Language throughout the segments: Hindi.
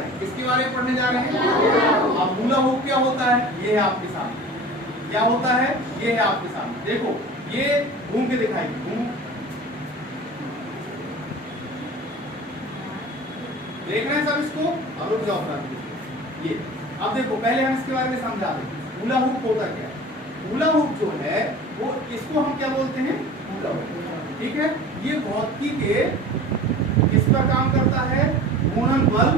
रहे हैं? किसके बारे में पढ़ने जा रहे हैं? अब हुला हुप क्या होता है? ये है आपके सामने। क्या होता है? ये है आपके सामने। देखो ये घूम के दिखाएंगे, घूम देख रहे हैं सब इसको? अब रुक जाओ ये। अब देखो पहले हम इसके बारे में समझा दें। हुला हुप होता क्या है? हुला हुप जो है वो इसको हम क्या बोलते हैं? Hula hoop. ठीक है, ये भौतिकी के किस पर काम करता है? घूर्णन बल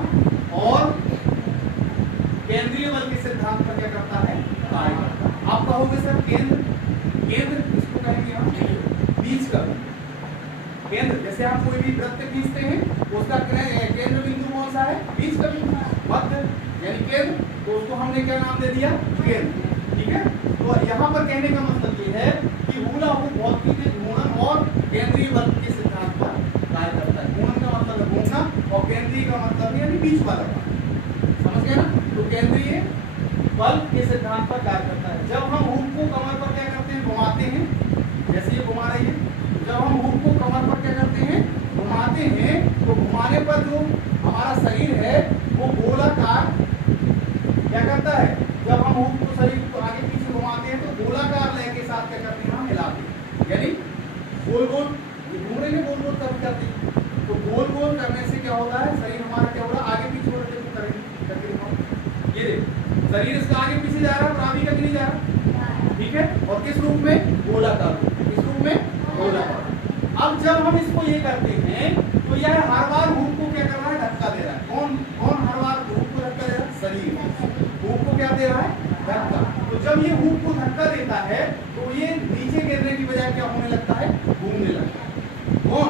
और केंद्रीय बल के सिद्धांत पर क्या करता है? कार्य करता है। आप कहोगे सर केंद्र, केंद्र इसको कहेंगे हम बीच का केंद्र। जैसे हम कोई भी वृत्त खींचते हैं उसका केंद्र बिंदु कौन सा है? बीच का बिंदु, मध्य यानी केंद्र। तो उसको हमने क्या नाम दे दिया? केंद्र। ठीक है, तो यहाँ पर कहने का मतलब ये है कि हुला हुप भौतिकी के घूर्णन और केंद्रीय बल के सिद्धांत पर कार्य करता है। घूर्णन का मतलब है घूमना और केंद्रीय का मतलब यानी बीच वाला, समझ गए ना? तो केंद्रीय बल के सिद्धांत पर कार्य करता है। जब हम हुप को कमर पर क्या करते हैं? घुमाते हैं, जैसे ये घुमा रही है। जब हम हुप को कमर पर क्या करते हैं? घुमाते हैं, तो घुमाने पर जो हमारा शरीर है वो गोलाकार क्या करता है? जब हम हुप को शरीर को आगे पीछे घुमाते हैं तो गोलाकार लय के साथ क्या करते हैं? हम हिलाते हैं, यानी गोल गोल घूम रहे हैं, गोल गोल करते हैं। तो गोल गोल करने से क्या होता है? शरीर हमारा क्या हो रहा है? आगे पीछे हो रहा है। ये देखो शरीर इसका आगे पीछे जा रहा है, प्रावी का नहीं जा रहा। ठीक है, और किस रूप में? गोलाकार रूप। किस रूप में? गोलाकार। अब जब हम इसको ये करते हैं तो यह हर बार हुप को क्या कर रहा है? धक्का दे रहा है। कौन कौन हर बार हुप को धक्का दे रहा है? शरीर हुप को क्या दे रहा है? धक्का। तो जब ये हुप को धक्का देता है तो ये नीचे गिरने की बजाय क्या होने लगता है? घूमने लगता है। कौन?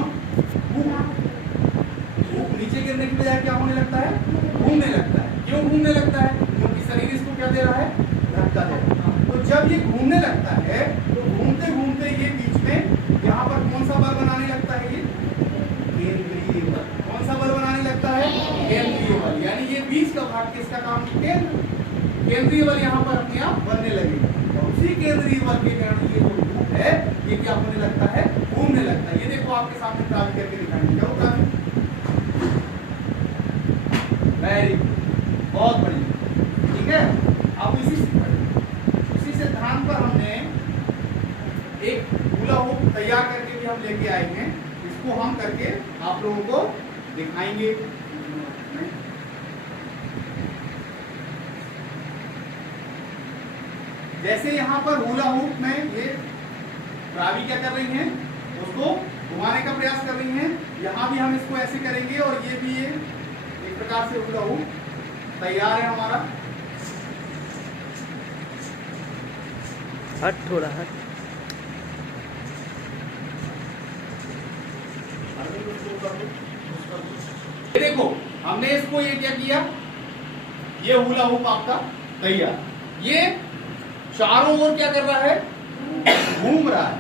हुप नीचे गिरने की बजाय क्या होने लगता है? घूमने लगता है। क्यों घूमने लगता है? क्योंकि शरीर इसको क्या दे रहा है? धक्का दे रहा है। तो जब ये घूमने लगता है तो घूमते घूमते ये बीच में यहाँ पर कौन सा बल बनाने लगता है? ये केंद्रीय बल। कौन सा बल बनाने लगता है? केंद्रीय बल। यानी ये बीच का भाग किसका काम? केंद्रीय बल यहाँ पर अपने आप बनने लगेगा और उसी केंद्रीय बल के कारण ये जो हुप है ये क्या होने लगता है? घूमने लगता है। ये देखो आपके सामने प्राप्त करके दिखाएंगे। क्या होता है? वेरी गुड, बहुत बढ़िया। ठीक है, अब इसी सिद्धांत पर हमने एक हुला हुप तैयार करके भी हम लेके आए हैं। इसको हम करके आप लोगों को दिखाएंगे। जैसे यहाँ पर हुला हुप में ये रावी क्या कर रही हैं? उसको घुमाने का प्रयास कर रही हैं। यहाँ भी हम इसको ऐसे करेंगे और ये भी ये एक प्रकार से हुला हुप तैयार है हमारा। हट थोड़ा हट। ये देखो हमने इसको ये क्या किया? ये हुला हुप आपका तैयार। ये चारों ओर क्या कर रहा है? घूम रहा है।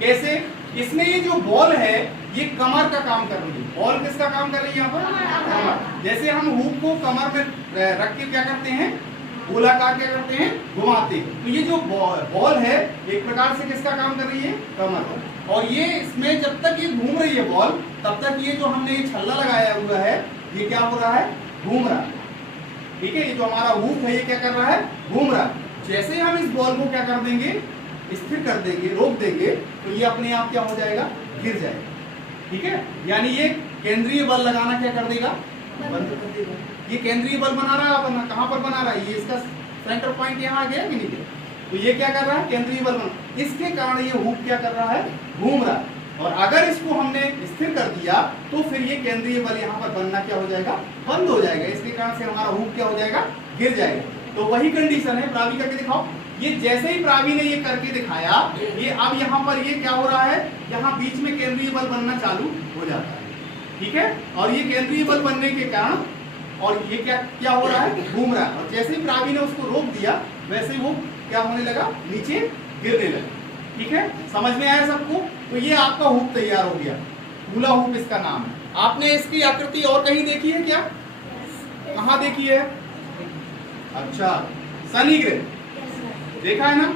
कैसे? इसमें ये जो बॉल है ये कमर का काम कर रही है। बॉल किसका काम कर रही है यहाँ पर? कमर। जैसे हम हुप को कमर में रख के क्या करते हैं? गोलाकार क्या करते हैं? घुमाते हैं। तो ये जो बॉल है एक प्रकार से किसका काम कर रही है? कमर। और ये इसमें जब तक ये घूम रही है बॉल तब तक ये जो हमने ये छल्ला लगाया हुआ है ये क्या हो रहा है? घूम रहा है। ठीक है, ये जो हमारा हुप है ये क्या कर रहा है? घूम रहा है। जैसे ही हम इस बॉल को क्या कर देंगे? स्थिर कर देंगे, रोक देंगे, तो ये अपने आप क्या हो जाएगा? गिर जाएगा। ठीक है, यानी ये केंद्रीय बल लगाना क्या कर देगा? बंद कर देगा। ये केंद्रीय बल बना रहा है, कहाँ पर बना रहा है? ये इसका सेंटर पॉइंट यहाँ आ गया कि नहीं गया? तो ये क्या कर रहा है? केंद्रीय बल बना। इसके कारण ये हुप क्या कर रहा है? घूम रहा है। और अगर इसको हमने स्थिर कर दिया तो फिर ये केंद्रीय बल यहाँ पर बनना क्या हो जाएगा? बंद हो जाएगा। इसके कारण से हमारा हुप क्या हो जाएगा? गिर जाएगा। तो वही कंडीशन है। प्रावी करके दिखाओ। ये जैसे ही प्रावी ने ये करके दिखाया ये अब यहाँ पर ये क्या हो रहा है? यहाँ बीच में केंद्रीय बल बनना चालू हो जाता है। ठीक है, और ये केंद्रीय बल बनने के कारण और ये क्या क्या हो रहा है? घूम रहा है। और जैसे ही प्रावी ने उसको रोक दिया वैसे ही वो क्या होने लगा? नीचे गिरने लगा। ठीक है, समझ में आया सबको? तो ये आपका हुप तैयार हो गया। हुला हुप इसका नाम है। आपने इसकी आकृति और कहीं देखी है क्या? कहाँ देखी है? अच्छा, शनि ग्रह देखा है ना?